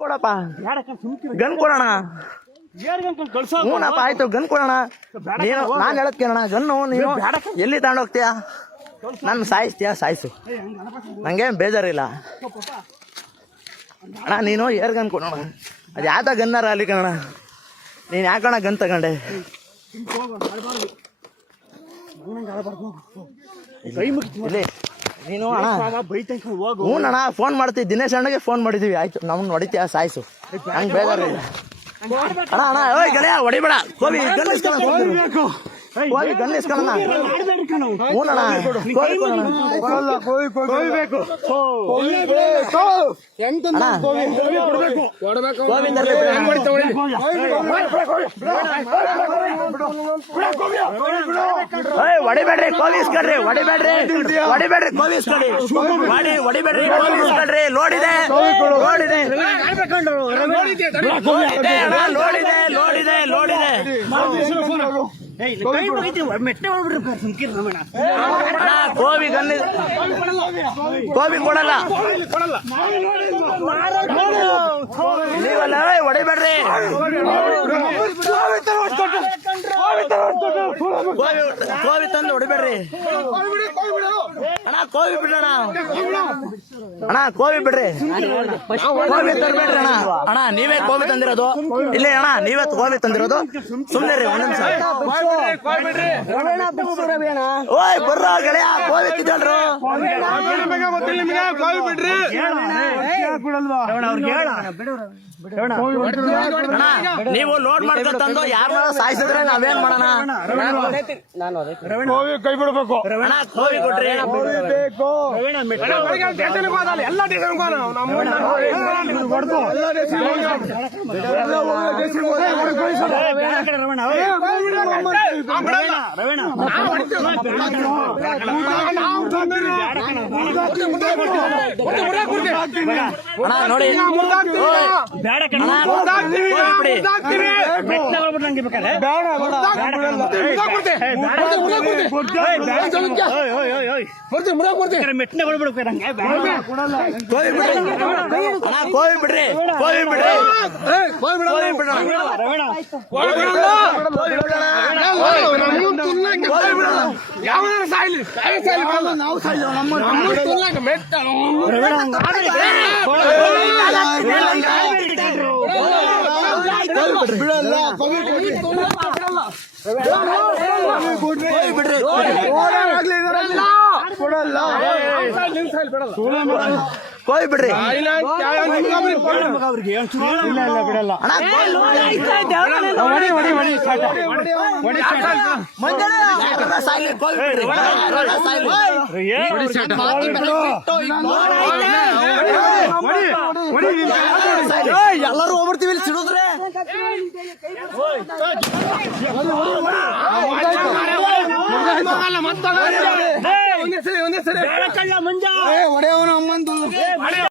ಕೊಡಪ್ಪ ಗನ್ ಕೊಡೋಣ. ಹ್ಞೂನಪ್ಪ ಆಯ್ತು ಗನ್ ಕೊಡೋಣ. ನೀನು ನಾನು ಹೇಳದ್ ಕೇಳೋಣ. ಗನ್ನು ನೀನು ಎಲ್ಲಿ ತಗೊಂಡೋಗ್ತೀಯ? ನನ್ನ ಸಾಯಿಸ್ತೀಯ ಸಾಯಿಸು, ನಂಗೇನು ಬೇಜಾರಿಲ್ಲ ಅಣ್ಣ. ನೀನು ಏರ್ ಗನ್ ಕೊಡೋಣ. ಅದು ಯಾವ್ದ ಗನ್ನಾರ ಅಲ್ಲಿ ಕಣ. ನೀನು ಯಾಕಣ ಗನ್ ತಗೊಂಡೆ? ಇಲ್ಲಿ ನೀನು ಅಣ್ಣ ಹ್ಞೂನಣ್ಣ ಫೋನ್ ಮಾಡ್ತೀವಿ. ದಿನೇಶ್ ಅಣ್ಣಗೆ ಫೋನ್ ಮಾಡಿದ್ದೀವಿ. ಆಯ್ತು ನಮ್ಮನ್ನು ಹೊಡಿತೀಯ ಸಾಯಿಸು, ಹಂಗೆ ಬೇಜಾರಿಲ್ಲ ಅಣ್ಣ. ಅಣ್ಣ ಓಯ್ ಗೆಳೆಯ ಹೊಡಿಬೇಡ. ಕೋವಿ ಗನ್ ಇಸ್ಕೊಳ್ಳೋಣ, ಕೋವಿ ಗನ್ ಇಸ್ಕೊಳ್ಳೋಣ. ಹ್ಞೂನಣ್ಣ ಕೋವಿ ಕೊಡೋಣ. ಹೊಡಿಬೇಡ್ರಿ ಕೋವಿ ಇಸ್ಕೊಳ್ರಿ, ಹೊಡಿಬೇಡ್ರಿ ಹೊಡಿಬೇಡ್ರಿ ಕೋವಿ ಇಸ್ಕೊಳ್ರಿ, ಹೊಡಿಬೇಡ್ರಿ ಕೋವಿ ಇಸ್ಕೊಳ್ರಿ. ಲೋಡಿದೆ ಲೋಡಿದೆ ಲೋಡಿದೆ ಲೋಡಿದೆ ಲೋಡಿದೆ. ಕೋವಿ ಗನ್ ಕೋವಿ ಕೊಡಲ್ಲ ನೀವಲ್ಲ. ಹೊಡಿಬೇಡ್ರಿ ಕೋವಿ ತಂದು ಹೊಡಿಬೇಡ್ರಿ ಅಣ್ಣ. ಕೋವಿ ಬಿಡ್ರಣ ಅಣ್ಣ, ಕೋವಿ ಬಿಡ್ರಿ, ಕೋವಿ ತರಬೇಡ್ರಿ ಅಣ್ಣ. ಅಣ್ಣ ನೀವೇ ಕೋವಿ ತಂದಿರೋದು ಇಲ್ಲಿ ಅಣ್ಣ, ನೀವೇ ಕೋವಿ ತಂದಿರೋದು. ಸುಮ್ಮನೆ ರೀ ಒಂದ್ ನಿಮಿಷ. ಓಯ್ ಬರ್ರೋ ಗೆಳೆಯ, ಕೋವಿ ತಿದ್ದಲ್ರು. ನೀವು ಲೋಡ್ ಮಾಡ್ಕೊಂಡು ತಂದು ಯಾರನ್ನ ಸಾಯಿಸಿದ್ರೆ ನಾವೇನ್ ಮಾಡೋಣ? ಕೈ ಬಿಡ್ಬೇಕು ಅಣ್ಣ. ಕೋವಿ ಕೊಡ್ರಿ. ಅಣ್ಣ ನೋಡಿ ಕೋವಿ ಬಿಡ್ರಿ, ಕೋವಿ ಬಿಡ್ರಿ, ಕೋವಿ ಬಿಡ್ರಿ. ಎಲ್ಲರೂ ಹೋಗ್ಬಿಡ್ತೀವಿ ಇಲ್ಲಿ ಸಿಡಿದ್ರೆ. ಒಂದೇ ಸರಿ